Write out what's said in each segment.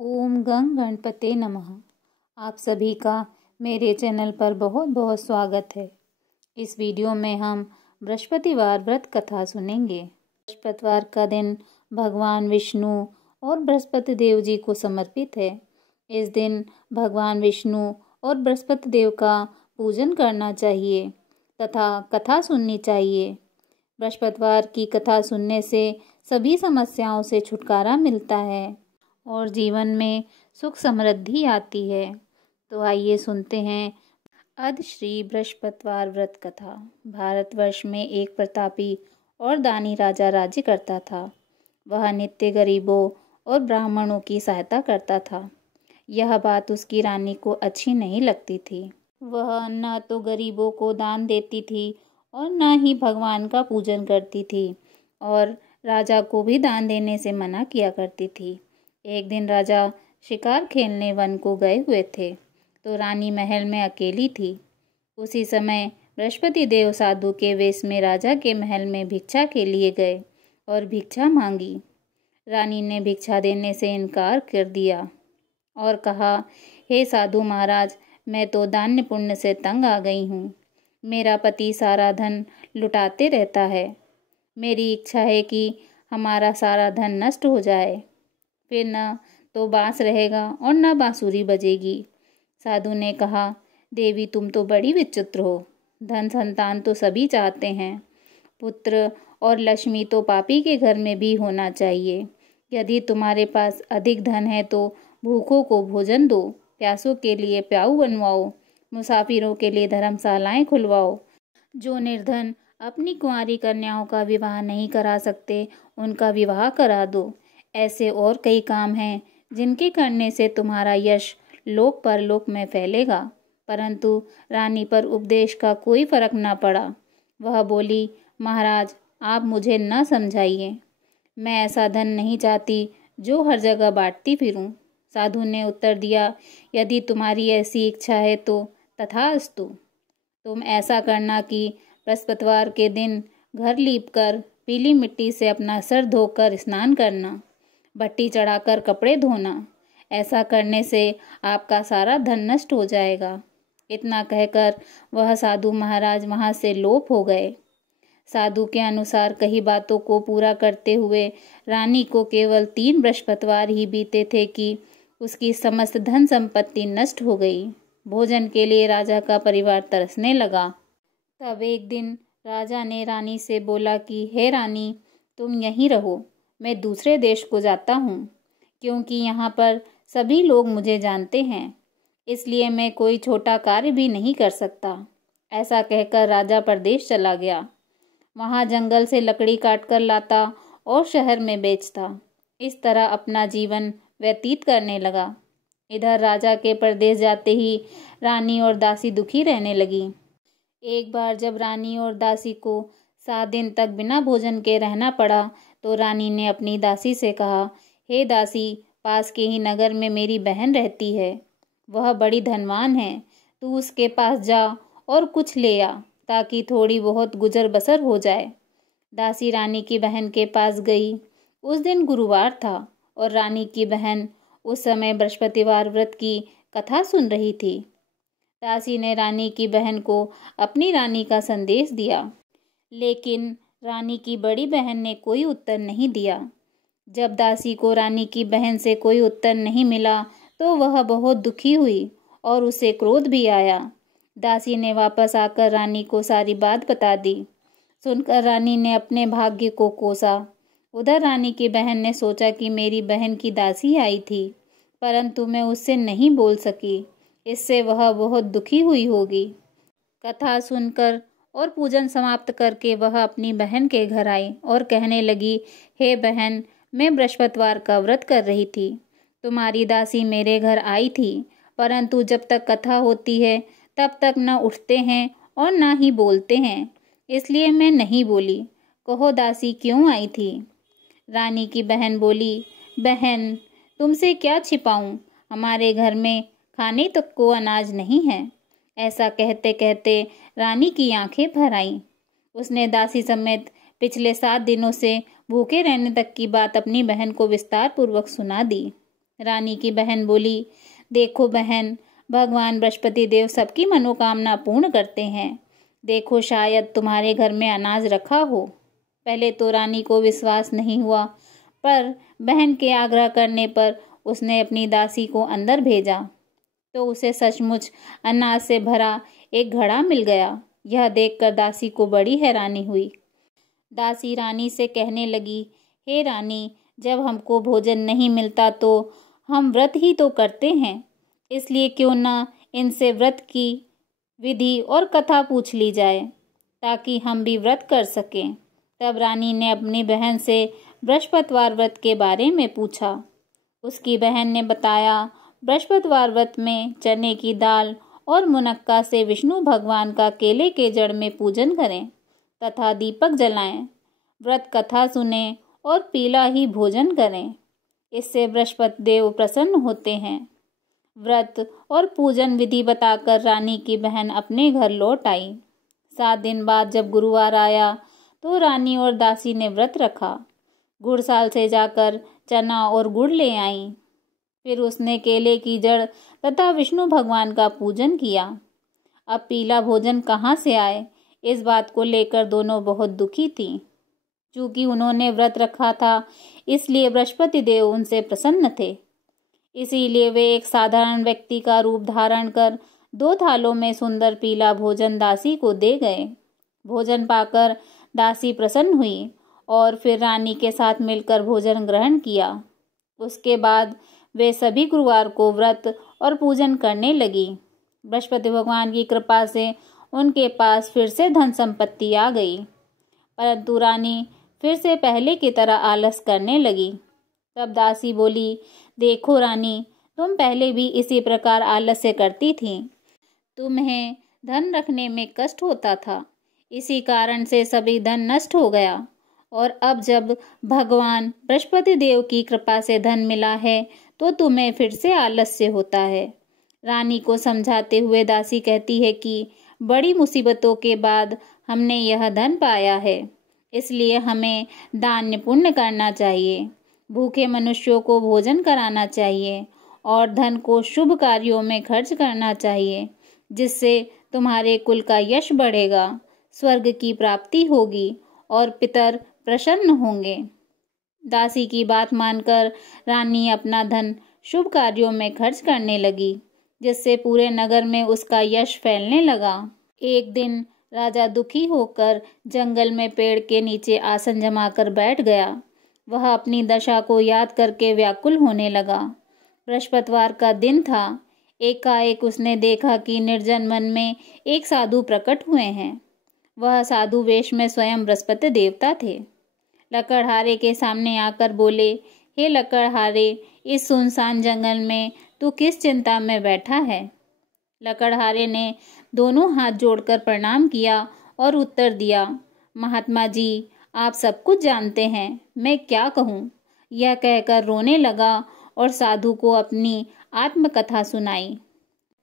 ओम गं गणपते नमः। आप सभी का मेरे चैनल पर बहुत बहुत स्वागत है। इस वीडियो में हम बृहस्पतिवार व्रत कथा सुनेंगे। बृहस्पतिवार का दिन भगवान विष्णु और बृहस्पति देव जी को समर्पित है। इस दिन भगवान विष्णु और बृहस्पति देव का पूजन करना चाहिए तथा कथा सुननी चाहिए। बृहस्पतिवार की कथा सुनने से सभी समस्याओं से छुटकारा मिलता है और जीवन में सुख समृद्धि आती है। तो आइए सुनते हैं अद श्री बृहस्पतिवार व्रत कथा। भारतवर्ष में एक प्रतापी और दानी राजा राज्य करता था। वह नित्य गरीबों और ब्राह्मणों की सहायता करता था। यह बात उसकी रानी को अच्छी नहीं लगती थी। वह न तो गरीबों को दान देती थी और न ही भगवान का पूजन करती थी और राजा को भी दान देने से मना किया करती थी। एक दिन राजा शिकार खेलने वन को गए हुए थे तो रानी महल में अकेली थी। उसी समय बृहस्पति देव साधु के वेश में राजा के महल में भिक्षा के लिए गए और भिक्षा मांगी। रानी ने भिक्षा देने से इनकार कर दिया और कहा, हे साधु महाराज, मैं तो दान पुण्य से तंग आ गई हूँ। मेरा पति सारा धन लुटाते रहता है। मेरी इच्छा है कि हमारा सारा धन नष्ट हो जाए, फिर न तो बांस रहेगा और न बांसुरी बजेगी। साधु ने कहा, देवी तुम तो बड़ी विचित्र हो। धन संतान तो सभी चाहते हैं। पुत्र और लक्ष्मी तो पापी के घर में भी होना चाहिए। यदि तुम्हारे पास अधिक धन है तो भूखों को भोजन दो, प्यासों के लिए प्याऊ बनवाओ, मुसाफिरों के लिए धर्मशालाएं खुलवाओ। जो निर्धन अपनी कुंवारी कन्याओं का विवाह नहीं करा सकते उनका विवाह करा दो। ऐसे और कई काम हैं जिनके करने से तुम्हारा यश लोक परलोक में फैलेगा। परंतु रानी पर उपदेश का कोई फर्क न पड़ा। वह बोली, महाराज आप मुझे न समझाइए। मैं ऐसा धन नहीं चाहती जो हर जगह बांटती फिरूं। साधु ने उत्तर दिया, यदि तुम्हारी ऐसी इच्छा है तो तथास्तु। तुम ऐसा करना कि बृहस्पतिवार के दिन घर लीपकर पीली मिट्टी से अपना सर धोकर स्नान करना, भट्टी चढ़ाकर कपड़े धोना। ऐसा करने से आपका सारा धन नष्ट हो जाएगा। इतना कहकर वह साधु महाराज वहां से लोप हो गए। साधु के अनुसार कई बातों को पूरा करते हुए रानी को केवल 3 बृहस्पतिवार ही बीते थे कि उसकी समस्त धन संपत्ति नष्ट हो गई। भोजन के लिए राजा का परिवार तरसने लगा। तब एक दिन राजा ने रानी से बोला कि हे रानी, तुम यहीं रहो, मैं दूसरे देश को जाता हूँ, क्योंकि यहाँ पर सभी लोग मुझे जानते हैं, इसलिए मैं कोई छोटा कार्य भी नहीं कर सकता। ऐसा कहकर राजा परदेश चला गया। वहाँ जंगल से लकड़ी काटकर लाता और शहर में बेचता। इस तरह अपना जीवन व्यतीत करने लगा। इधर राजा के परदेश जाते ही रानी और दासी दुखी रहने लगी। एक बार जब रानी और दासी को 7 दिन तक बिना भोजन के रहना पड़ा तो रानी ने अपनी दासी से कहा, हे दासी, पास के ही नगर में मेरी बहन रहती है। वह बड़ी धनवान है। तू उसके पास जा और कुछ ले आ ताकि थोड़ी बहुत गुजर बसर हो जाए। दासी रानी की बहन के पास गई। उस दिन गुरुवार था और रानी की बहन उस समय बृहस्पतिवार व्रत की कथा सुन रही थी। दासी ने रानी की बहन को अपनी रानी का संदेश दिया, लेकिन रानी की बड़ी बहन ने कोई उत्तर नहीं दिया। जब दासी को रानी की बहन से कोई उत्तर नहीं मिला तो वह बहुत दुखी हुई और उसे क्रोध भी आया। दासी ने वापस आकर रानी को सारी बात बता दी। सुनकर रानी ने अपने भाग्य को कोसा। उधर रानी की बहन ने सोचा कि मेरी बहन की दासी आई थी, परंतु मैं उससे नहीं बोल सकी, इससे वह बहुत दुखी हुई होगी। कथा सुनकर और पूजन समाप्त करके वह अपनी बहन के घर आई और कहने लगी, हे बहन, मैं बृहस्पतिवार का व्रत कर रही थी। तुम्हारी दासी मेरे घर आई थी, परंतु जब तक कथा होती है तब तक न उठते हैं और न ही बोलते हैं, इसलिए मैं नहीं बोली। कहो दासी क्यों आई थी? रानी की बहन बोली, बहन तुमसे क्या छिपाऊं, हमारे घर में खाने तक को अनाज नहीं है। ऐसा कहते कहते रानी की आंखें भर आईं। उसने दासी समेत पिछले 7 दिनों से भूखे रहने तक की बात अपनी बहन को विस्तार पूर्वक सुना दी। रानी की बहन बोली, देखो बहन, भगवान बृहस्पति देव सबकी मनोकामना पूर्ण करते हैं। देखो शायद तुम्हारे घर में अनाज रखा हो। पहले तो रानी को विश्वास नहीं हुआ, पर बहन के आग्रह करने पर उसने अपनी दासी को अंदर भेजा तो उसे सचमुच अनाज से भरा एक घड़ा मिल गया। यह देखकर दासी को बड़ी हैरानी हुई। दासी रानी से कहने लगी, हे रानी, जब हमको भोजन नहीं मिलता तो हम व्रत ही तो करते हैं, इसलिए क्यों ना इनसे व्रत की विधि और कथा पूछ ली जाए ताकि हम भी व्रत कर सकें। तब रानी ने अपनी बहन से बृहस्पतिवार व्रत के बारे में पूछा। उसकी बहन ने बताया, बृहस्पतिवार व्रत में चने की दाल और मुनक्का से विष्णु भगवान का केले के जड़ में पूजन करें तथा दीपक जलाएं, व्रत कथा सुनें और पीला ही भोजन करें। इससे बृहस्पति देव प्रसन्न होते हैं। व्रत और पूजन विधि बताकर रानी की बहन अपने घर लौट आई। 7 दिन बाद जब गुरुवार आया तो रानी और दासी ने व्रत रखा। गुड़साल से जाकर चना और गुड़ ले आई। फिर उसने केले की जड़ तथा विष्णु भगवान का पूजन किया। अब पीला भोजन कहाँ से आए, इस बात को लेकर दोनों बहुत दुखी थीं। चूंकि उन्होंने व्रत रखा था, इसलिए बृहस्पति देव उनसे प्रसन्न थे। इसीलिए वे एक साधारण व्यक्ति का रूप धारण कर 2 थालों में सुंदर पीला भोजन दासी को दे गए। भोजन पाकर दासी प्रसन्न हुई और फिर रानी के साथ मिलकर भोजन ग्रहण किया। उसके बाद वे सभी गुरुवार को व्रत और पूजन करने लगी। बृहस्पति भगवान की कृपा से उनके पास फिर से धन संपत्ति आ गई, परंतु रानी फिर से पहले की तरह आलस करने लगी। तब दासी बोली, देखो रानी, तुम पहले भी इसी प्रकार आलस्य करती थी। तुम्हें धन रखने में कष्ट होता था, इसी कारण से सभी धन नष्ट हो गया, और अब जब भगवान बृहस्पति देव की कृपा से धन मिला है तो तुम्हें फिर से आलस्य होता है। रानी को समझाते हुए दासी कहती है कि बड़ी मुसीबतों के बाद हमने यह धन पाया है, इसलिए हमें दान पुण्य करना चाहिए, भूखे मनुष्यों को भोजन कराना चाहिए और धन को शुभ कार्यों में खर्च करना चाहिए, जिससे तुम्हारे कुल का यश बढ़ेगा, स्वर्ग की प्राप्ति होगी और पितर प्रसन्न होंगे। दासी की बात मानकर रानी अपना धन शुभ कार्यों में खर्च करने लगी, जिससे पूरे नगर में उसका यश फैलने लगा। एक दिन राजा दुखी होकर जंगल में पेड़ के नीचे आसन जमाकर बैठ गया। वह अपनी दशा को याद करके व्याकुल होने लगा। बृहस्पतिवार का दिन था। एकाएक उसने देखा कि निर्जन वन में एक साधु प्रकट हुए हैं। वह साधु वेश में स्वयं बृहस्पति देवता थे। लकड़हारे के सामने आकर बोले, हे लकड़हारे, इस सुनसान जंगल में तू किस चिंता में बैठा है? लकड़हारे ने दोनों हाथ जोड़कर प्रणाम किया और उत्तर दिया, महात्मा जी, आप सब कुछ जानते हैं, मैं क्या कहूँ। यह कहकर रोने लगा और साधु को अपनी आत्मकथा सुनाई।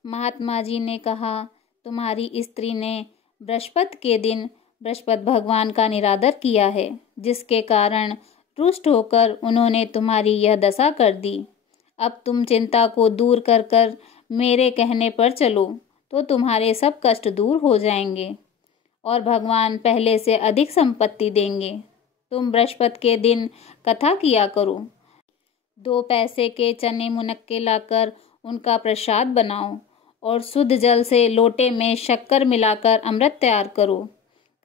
महात्मा जी ने कहा, तुम्हारी स्त्री ने बृहस्पति के दिन बृहस्पति भगवान का निरादर किया है, जिसके कारण रुष्ट होकर उन्होंने तुम्हारी यह दशा कर दी। अब तुम चिंता को दूर कर कर मेरे कहने पर चलो तो तुम्हारे सब कष्ट दूर हो जाएंगे और भगवान पहले से अधिक संपत्ति देंगे। तुम बृहस्पति के दिन कथा किया करो। 2 पैसे के चने मुनक्के लाकर उनका प्रसाद बनाओ और शुद्ध जल से लोटे में शक्कर मिलाकर अमृत तैयार करो।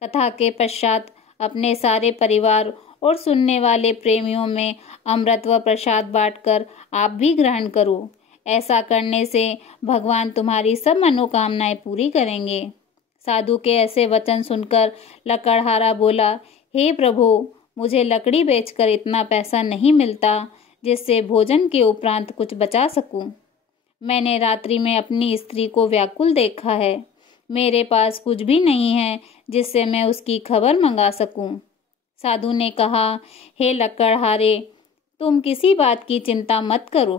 कथा के पश्चात अपने सारे परिवार और सुनने वाले प्रेमियों में अमृत व प्रसाद बांटकर आप भी ग्रहण करो। ऐसा करने से भगवान तुम्हारी सब मनोकामनाएं पूरी करेंगे। साधु के ऐसे वचन सुनकर लकड़हारा बोला, हे प्रभु, मुझे लकड़ी बेचकर इतना पैसा नहीं मिलता जिससे भोजन के उपरांत कुछ बचा सकूं। मैंने रात्रि में अपनी स्त्री को व्याकुल देखा है। मेरे पास कुछ भी नहीं है जिससे मैं उसकी खबर मंगा सकूं। साधु ने कहा, हे लकड़हारे, तुम किसी बात की चिंता मत करो।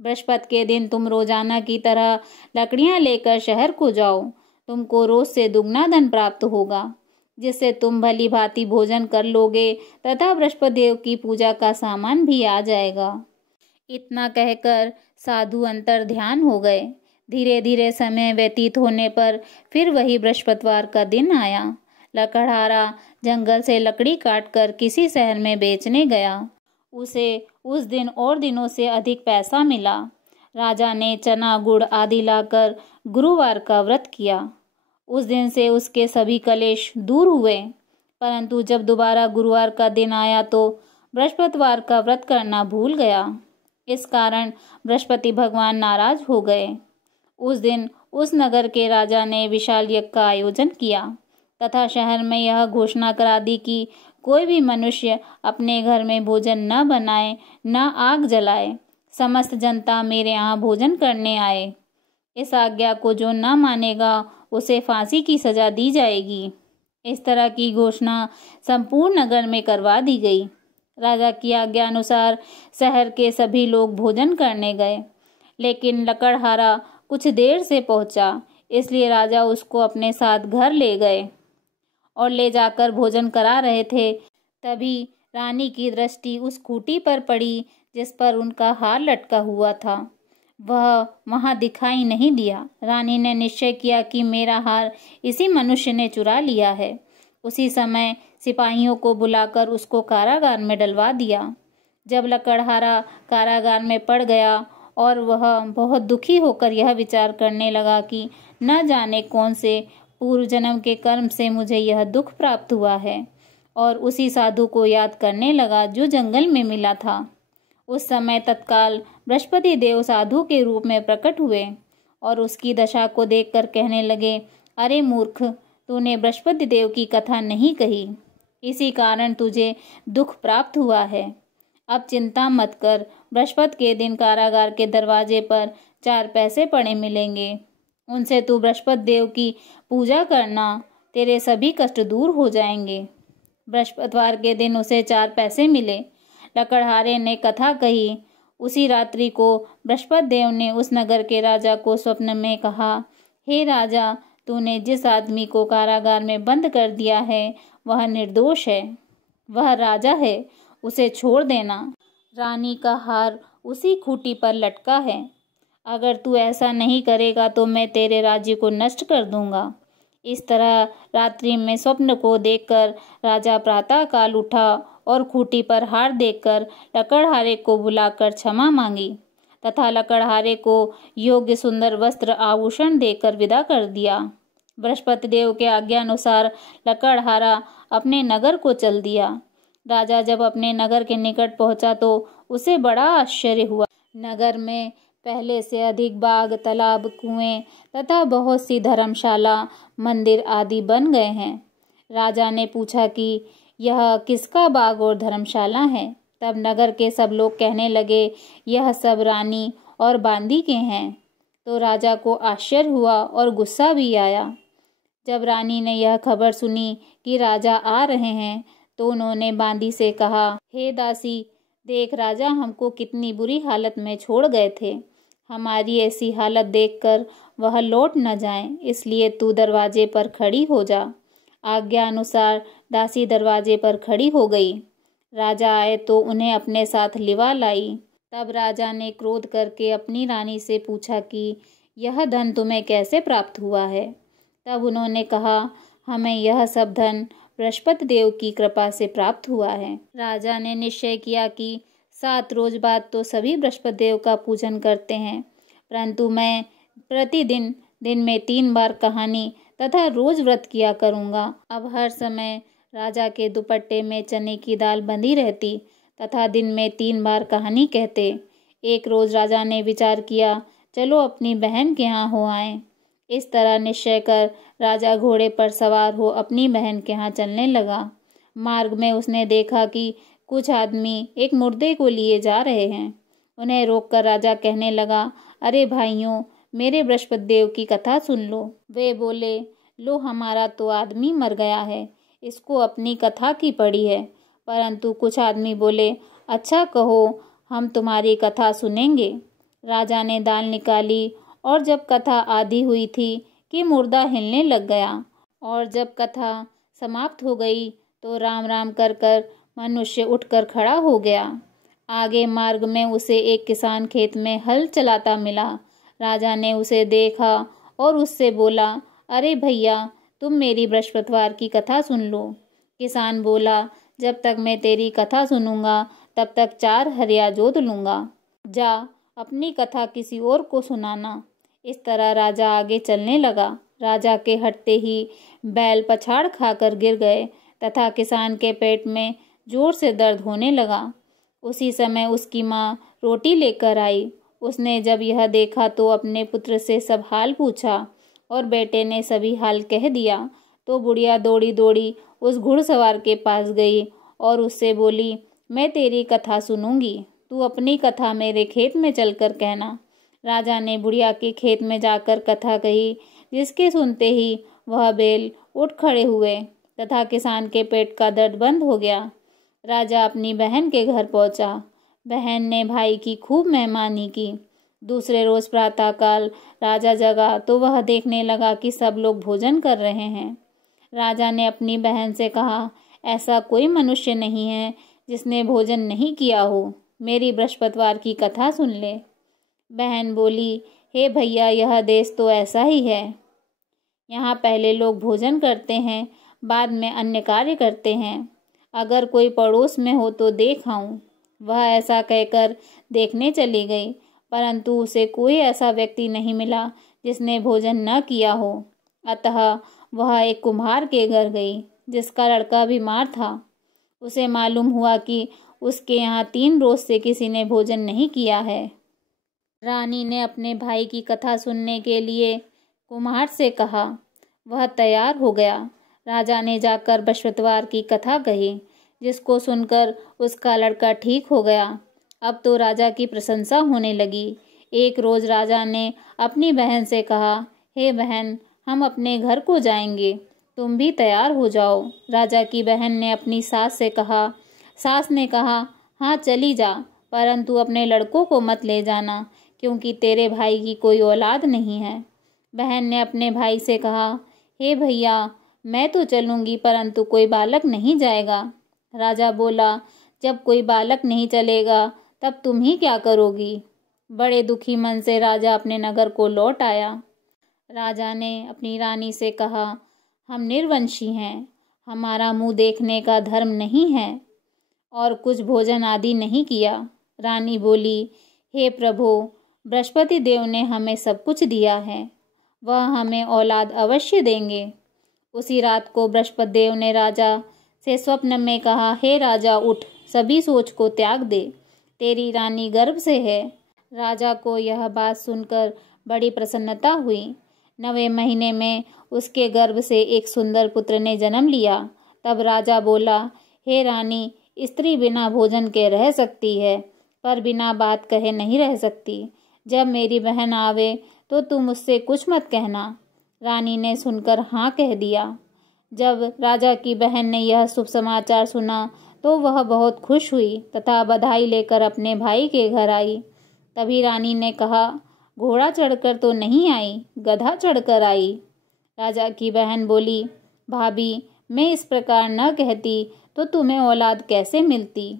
बृहस्पति के दिन तुम रोजाना की तरह लकड़ियां लेकर शहर को जाओ। तुमको रोज से दुगना धन प्राप्त होगा, जिससे तुम भली भांति भोजन कर लोगे तथा बृहस्पति देव की पूजा का सामान भी आ जाएगा। इतना कहकर साधु अंतर ध्यान हो गए। धीरे धीरे समय व्यतीत होने पर फिर वही बृहस्पतिवार का दिन आया। लकड़हारा जंगल से लकड़ी काटकर किसी शहर में बेचने गया। उसे उस दिन और दिनों से अधिक पैसा मिला। राजा ने चना गुड़ आदि लाकर गुरुवार का व्रत किया। उस दिन से उसके सभी कलेश दूर हुए। परंतु जब दोबारा गुरुवार का दिन आया तो बृहस्पतिवार का व्रत करना भूल गया। इस कारण बृहस्पति भगवान नाराज हो गए। उस दिन उस नगर के राजा ने विशाल यज्ञ का आयोजन किया तथा शहर में यह घोषणा करा दी कि कोई भी मनुष्य अपने घर में भोजन न बनाए, न आग जलाए। समस्त जनता मेरे यहाँ भोजन करने आए। इस आज्ञा को जो न मानेगा उसे फांसी की सजा दी जाएगी। इस तरह की घोषणा संपूर्ण नगर में करवा दी गई। राजा की आज्ञा अनुसार शहर के सभी लोग भोजन करने गए, लेकिन लकड़हारा कुछ देर से पहुंचा, इसलिए राजा उसको अपने साथ घर ले गए और ले जाकर भोजन करा रहे थे। तभी रानी की दृष्टि उस खूंटी पर पड़ी जिस पर उनका हार लटका हुआ था। वह वहां दिखाई नहीं दिया। रानी ने निश्चय किया कि मेरा हार इसी मनुष्य ने चुरा लिया है। उसी समय सिपाहियों को बुलाकर उसको कारागार में डलवा दिया। जब लकड़हारा कारागार में पड़ गया और वह बहुत दुखी होकर यह विचार करने लगा कि न जाने कौन से पूर्व जन्म के कर्म से मुझे यह दुख प्राप्त हुआ है, और उसी साधु को याद करने लगा जो जंगल में मिला था। उस समय तत्काल बृहस्पति देव साधु के रूप में प्रकट हुए और उसकी दशा को देखकर कहने लगे, अरे मूर्ख, तूने बृहस्पति देव की कथा नहीं कही, इसी कारण तुझे दुख प्राप्त हुआ है। अब चिंता मत कर, बृहस्पति के दिन कारागार के दरवाजे पर 4 पैसे पड़े मिलेंगे। उनसे तू बृहस्पति देव की पूजा करना, तेरे सभी कष्ट दूर हो जाएंगे। बृहस्पतिवार के दिन उसे 4 पैसे मिले। लकड़हारे ने कथा कही। उसी रात्रि को बृहस्पति देव ने उस नगर के राजा को स्वप्न में कहा, हे राजा, तूने जिस आदमी को कारागार में बंद कर दिया है वह निर्दोष है, वह राजा है, उसे छोड़ देना। रानी का हार उसी खूंटी पर लटका है। अगर तू ऐसा नहीं करेगा तो मैं तेरे राज्य को नष्ट कर दूंगा। इस तरह रात्रि में स्वप्न को देखकर राजा प्रातः काल उठा और खूंटी पर हार देखकर लकड़हारे को बुलाकर क्षमा मांगी तथा लकड़हारे को योग्य सुंदर वस्त्र आभूषण देकर विदा कर दिया। बृहस्पति देव के आज्ञा अनुसार लकड़हारा अपने नगर को चल दिया। राजा जब अपने नगर के निकट पहुंचा तो उसे बड़ा आश्चर्य हुआ। नगर में पहले से अधिक बाग, तालाब, कुएं तथा बहुत सी धर्मशाला, मंदिर आदि बन गए हैं। राजा ने पूछा कि यह किसका बाग और धर्मशाला है। तब नगर के सब लोग कहने लगे, यह सब रानी और बांदी के हैं। तो राजा को आश्चर्य हुआ और गुस्सा भी आया। जब रानी ने यह खबर सुनी कि राजा आ रहे हैं तो उन्होंने बांदी से कहा, हे दासी, देख राजा हमको कितनी बुरी हालत में छोड़ गए थे। हमारी ऐसी हालत देखकर वह लौट न जाएं, इसलिए तू दरवाजे पर खड़ी हो जा। आज्ञा अनुसार दासी दरवाजे पर खड़ी हो गई। राजा आए तो उन्हें अपने साथ लिवा लाई। तब राजा ने क्रोध करके अपनी रानी से पूछा कि यह धन तुम्हें कैसे प्राप्त हुआ है। तब उन्होंने कहा, हमें यह सब धन बृहस्पति देव की कृपा से प्राप्त हुआ है। राजा ने निश्चय किया कि 7 रोज बाद तो सभी बृहस्पति देव का पूजन करते हैं, परंतु मैं प्रतिदिन दिन में 3 बार कहानी तथा रोज व्रत किया करूँगा। अब हर समय राजा के दुपट्टे में चने की दाल बंधी रहती तथा दिन में 3 बार कहानी कहते। एक रोज राजा ने विचार किया, चलो अपनी बहन के यहाँ हो आए। इस तरह निश्चय कर राजा घोड़े पर सवार हो अपनी बहन के यहाँ चलने लगा। मार्ग में उसने देखा कि कुछ आदमी एक मुर्दे को लिए जा रहे हैं। उन्हें रोककर राजा कहने लगा, अरे भाइयों, मेरे बृहस्पति देव की कथा सुन लो। वे बोले, लो हमारा तो आदमी मर गया है, इसको अपनी कथा की पड़ी है। परंतु कुछ आदमी बोले, अच्छा कहो, हम तुम्हारी कथा सुनेंगे। राजा ने दाल निकाली और जब कथा आधी हुई थी कि मुर्दा हिलने लग गया, और जब कथा समाप्त हो गई तो राम राम कर कर मनुष्य उठकर खड़ा हो गया। आगे मार्ग में उसे एक किसान खेत में हल चलाता मिला। राजा ने उसे देखा और उससे बोला, अरे भैया, तुम मेरी बृहस्पतिवार की कथा सुन लो। किसान बोला, जब तक मैं तेरी कथा सुनूंगा तब तक 4 हरिया जोत लूंगा। जा अपनी कथा किसी और को सुनाना। इस तरह राजा आगे चलने लगा। राजा के हटते ही बैल पछाड़ खाकर गिर गए तथा किसान के पेट में जोर से दर्द होने लगा। उसी समय उसकी माँ रोटी लेकर आई। उसने जब यह देखा तो अपने पुत्र से सब हाल पूछा और बेटे ने सभी हाल कह दिया। तो बुढ़िया दौड़ी दौड़ी उस घुड़सवार के पास गई और उससे बोली, मैं तेरी कथा सुनूंगी, तू अपनी कथा मेरे खेत में चलकर कहना। राजा ने बुढ़िया के खेत में जाकर कथा कही, जिसके सुनते ही वह बैल उठ खड़े हुए तथा किसान के पेट का दर्द बंद हो गया। राजा अपनी बहन के घर पहुंचा। बहन ने भाई की खूब मेहमानी की। दूसरे रोज प्रातःकाल राजा जगा तो वह देखने लगा कि सब लोग भोजन कर रहे हैं। राजा ने अपनी बहन से कहा, ऐसा कोई मनुष्य नहीं है जिसने भोजन नहीं किया हो, मेरी बृहस्पतिवार की कथा सुन ले। बहन बोली, हे भैया, यह देश तो ऐसा ही है। यहाँ पहले लोग भोजन करते हैं, बाद में अन्य कार्य करते हैं। अगर कोई पड़ोस में हो तो देख आऊं। वह ऐसा कहकर देखने चली गई, परंतु उसे कोई ऐसा व्यक्ति नहीं मिला जिसने भोजन न किया हो। अतः वह एक कुम्हार के घर गई, जिसका लड़का बीमार था। उसे मालूम हुआ कि उसके यहाँ 3 रोज से किसी ने भोजन नहीं किया है। रानी ने अपने भाई की कथा सुनने के लिए कुम्हार से कहा। वह तैयार हो गया। राजा ने जाकर बृहस्पतिवार की कथा कही, जिसको सुनकर उसका लड़का ठीक हो गया। अब तो राजा की प्रशंसा होने लगी। एक रोज राजा ने अपनी बहन से कहा, हे बहन, हम अपने घर को जाएंगे, तुम भी तैयार हो जाओ। राजा की बहन ने अपनी सास से कहा। सास ने कहा, हाँ चली जा, परंतु अपने लड़कों को मत ले जाना, क्योंकि तेरे भाई की कोई औलाद नहीं है। बहन ने अपने भाई से कहा, हे भैया, मैं तो चलूंगी, परंतु कोई बालक नहीं जाएगा। राजा बोला, जब कोई बालक नहीं चलेगा तब तुम ही क्या करोगी। बड़े दुखी मन से राजा अपने नगर को लौट आया। राजा ने अपनी रानी से कहा, हम निर्वंशी हैं, हमारा मुंह देखने का धर्म नहीं है और कुछ भोजन आदि नहीं किया। रानी बोली, हे प्रभु, बृहस्पति देव ने हमें सब कुछ दिया है, वह हमें औलाद अवश्य देंगे। उसी रात को बृहस्पति देव ने राजा से स्वप्न में कहा, हे राजा, उठ, सभी सोच को त्याग दे, तेरी रानी गर्भ से है। राजा को यह बात सुनकर बड़ी प्रसन्नता हुई। 9वें महीने में उसके गर्भ से एक सुंदर पुत्र ने जन्म लिया। तब राजा बोला, हे रानी, स्त्री बिना भोजन के रह सकती है, पर बिना बात कहे नहीं रह सकती। जब मेरी बहन आवे तो तुम उससे कुछ मत कहना। रानी ने सुनकर हाँ कह दिया। जब राजा की बहन ने यह शुभ समाचार सुना तो वह बहुत खुश हुई तथा बधाई लेकर अपने भाई के घर आई। तभी रानी ने कहा, घोड़ा चढ़कर तो नहीं आई, गधा चढ़कर आई। राजा की बहन बोली, भाभी, मैं इस प्रकार न कहती तो तुम्हें औलाद कैसे मिलती।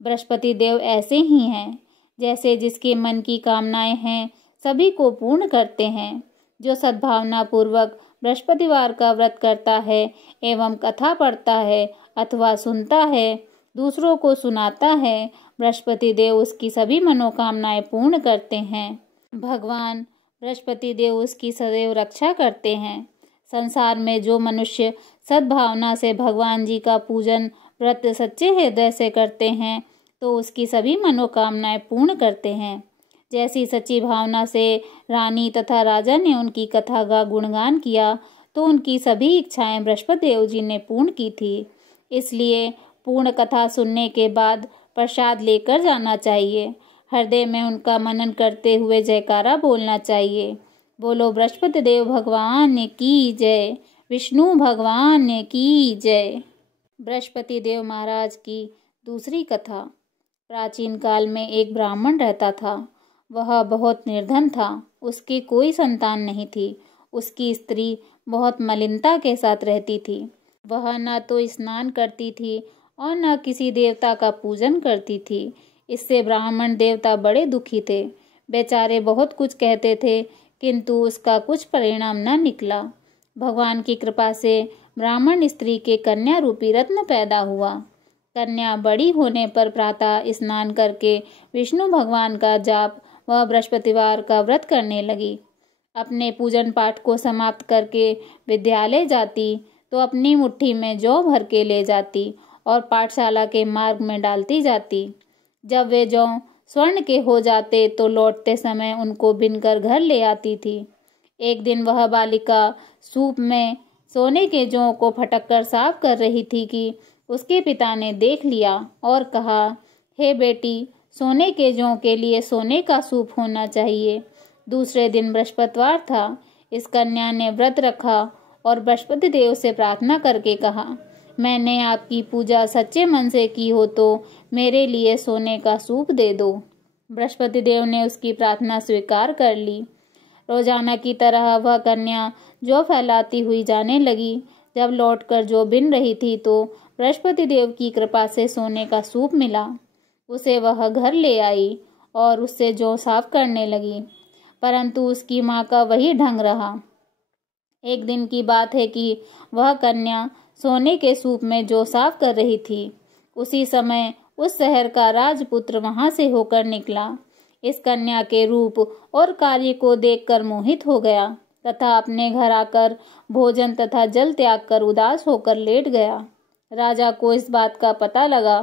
बृहस्पति देव ऐसे ही हैं, जैसे जिसके मन की कामनाएं हैं सभी को पूर्ण करते हैं। जो सद्भावना पूर्वक बृहस्पतिवार का व्रत करता है एवं कथा पढ़ता है अथवा सुनता है, दूसरों को सुनाता है, बृहस्पति देव उसकी सभी मनोकामनाएं पूर्ण करते हैं। भगवान बृहस्पति देव उसकी सदैव रक्षा करते हैं। संसार में जो मनुष्य सद्भावना से भगवान जी का पूजन व्रत सच्चे हृदय से करते हैं तो उसकी सभी मनोकामनाएं पूर्ण करते हैं। जैसी सच्ची भावना से रानी तथा राजा ने उनकी कथा का गुणगान किया तो उनकी सभी इच्छाएं बृहस्पति देव जी ने पूर्ण की थी। इसलिए पूर्ण कथा सुनने के बाद प्रसाद लेकर जाना चाहिए। हृदय में उनका मनन करते हुए जयकारा बोलना चाहिए। बोलो बृहस्पति देव भगवान की जय, विष्णु भगवान की जय। बृहस्पति देव महाराज की दूसरी कथा। प्राचीन काल में एक ब्राह्मण रहता था। वह बहुत निर्धन था। उसकी कोई संतान नहीं थी। उसकी स्त्री बहुत मलिनता के साथ रहती थी। वह न तो स्नान करती थी और न किसी देवता का पूजन करती थी। इससे ब्राह्मण देवता बड़े दुखी थे। बेचारे बहुत कुछ कहते थे, किंतु उसका कुछ परिणाम न निकला। भगवान की कृपा से ब्राह्मण स्त्री के कन्या रूपी रत्न पैदा हुआ। कन्या बड़ी होने पर प्रातः स्नान करके विष्णु भगवान का जाप व बृहस्पतिवार का व्रत करने लगी। अपने पूजन पाठ को समाप्त करके विद्यालय जाती तो अपनी मुट्ठी में जौ भर के ले जाती और पाठशाला के मार्ग में डालती जाती। जब वे जौ स्वर्ण के हो जाते तो लौटते समय उनको बिनकर घर ले आती थी। एक दिन वह बालिका सूप में सोने के जौ को फटक कर साफ कर रही थी कि उसके पिता ने देख लिया और कहा, हे बेटी, सोने के जौ के लिए सोने का सूप होना चाहिए। दूसरे दिन बृहस्पतिवार था। इस कन्या ने व्रत रखा और बृहस्पति देव से प्रार्थना करके कहा, मैंने आपकी पूजा सच्चे मन से की हो तो मेरे लिए सोने का सूप दे दो। बृहस्पति देव ने उसकी प्रार्थना स्वीकार कर ली। रोजाना की तरह वह कन्या जौ फैलाती हुई जाने लगी। जब लौटकर जौ बिन रही थी तो बृहस्पति देव की कृपा से सोने का सूप मिला। उसे वह घर ले आई और उससे जौ साफ करने लगी, परंतु उसकी माँ का वही ढंग रहा। एक दिन की बात है कि वह कन्या सोने के सूप में जौ साफ कर रही थी। उसी समय उस शहर का राजपुत्र वहां से होकर निकला। इस कन्या के रूप और कार्य को देखकर मोहित हो गया तथा अपने घर आकर भोजन तथा जल त्याग कर उदास होकर लेट गया। राजा को इस बात का पता लगा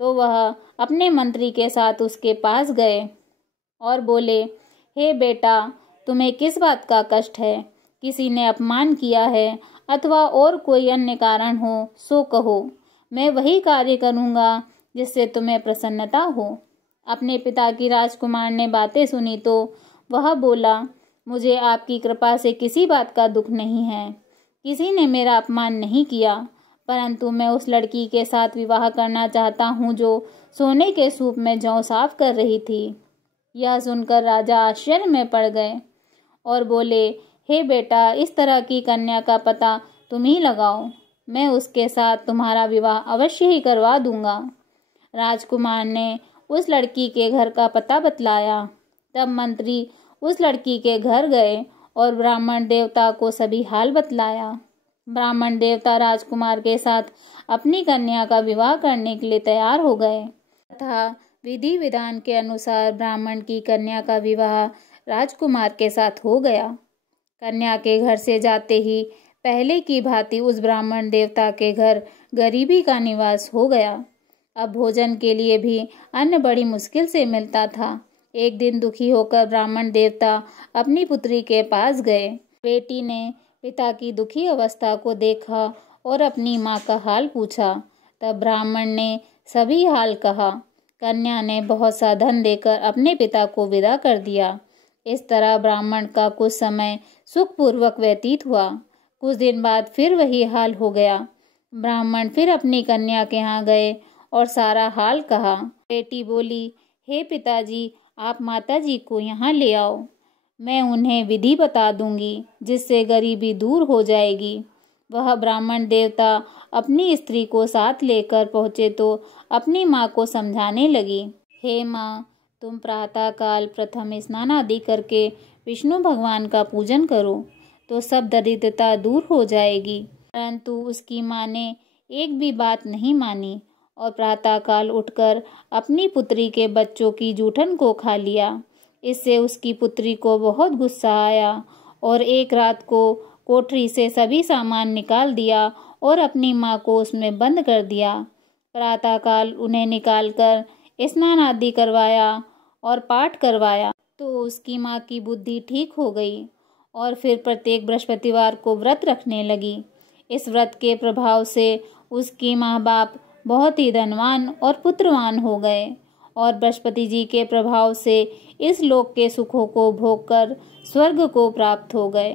तो वह अपने मंत्री के साथ उसके पास गए और बोले, हे बेटा, तुम्हें किस बात का कष्ट है? किसी ने अपमान किया है अथवा और कोई अन्य कारण हो सो कहो, मैं वही कार्य करूँगा जिससे तुम्हें प्रसन्नता हो। अपने पिता की राजकुमार ने बातें सुनी तो वह बोला, मुझे आपकी कृपा से किसी बात का दुख नहीं है। किसी ने मेरा अपमान नहीं किया, परंतु मैं उस लड़की के साथ विवाह करना चाहता हूँ जो सोने के सूप में जौ साफ कर रही थी। यह सुनकर राजा आश्चर्य में पड़ गए और बोले, हे बेटा, इस तरह की कन्या का पता तुम ही लगाओ, मैं उसके साथ तुम्हारा विवाह अवश्य ही करवा दूंगा। राजकुमार ने उस लड़की के घर का पता बतलाया। तब मंत्री उस लड़की के घर गए और ब्राह्मण देवता को सभी हाल बतलाया। ब्राह्मण देवता राजकुमार के साथ अपनी कन्या का विवाह करने के लिए तैयार हो गए तथा विधि विधान के अनुसार ब्राह्मण की कन्या का विवाह राजकुमार के साथ हो गया। कन्या के घर से जाते ही पहले की भांति उस ब्राह्मण देवता के घर गरीबी का निवास हो गया। अब भोजन के लिए भी अन्न बड़ी मुश्किल से मिलता था। एक दिन दुखी होकर ब्राह्मण देवता अपनी पुत्री के पास गए। बेटी ने पिता की दुखी अवस्था को देखा और अपनी माँ का हाल पूछा। तब ब्राह्मण ने सभी हाल कहा। कन्या ने बहुत सा धन देकर अपने पिता को विदा कर दिया। इस तरह ब्राह्मण का कुछ समय सुखपूर्वक व्यतीत हुआ। कुछ दिन बाद फिर वही हाल हो गया। ब्राह्मण फिर अपनी कन्या के यहाँ गए और सारा हाल कहा। बेटी बोली, हे पिताजी, आप माताजी को यहाँ ले आओ, मैं उन्हें विधि बता दूंगी जिससे गरीबी दूर हो जाएगी। वह ब्राह्मण देवता अपनी स्त्री को साथ लेकर पहुँचे तो अपनी माँ को समझाने लगी, हे माँ, तुम प्रातः काल प्रथम स्नान आदि करके विष्णु भगवान का पूजन करो तो सब दरिद्रता दूर हो जाएगी। परंतु उसकी माँ ने एक भी बात नहीं मानी और प्रातः काल उठकर अपनी पुत्री के बच्चों की जूठन को खा लिया। इससे उसकी पुत्री को बहुत गुस्सा आया और एक रात को कोठरी से सभी सामान निकाल दिया और अपनी माँ को उसमें बंद कर दिया। प्रातःकाल उन्हें निकालकर स्नान आदि करवाया और पाठ करवाया तो उसकी माँ की बुद्धि ठीक हो गई और फिर प्रत्येक बृहस्पतिवार को व्रत रखने लगी। इस व्रत के प्रभाव से उसकी माँ बाप बहुत ही धनवान और पुत्रवान हो गए और बृहस्पति जी के प्रभाव से इस लोक के सुखों को भोगकर स्वर्ग को प्राप्त हो गए।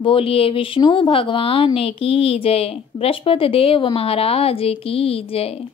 बोलिए विष्णु भगवान की जय, बृहस्पति देव महाराज की जय।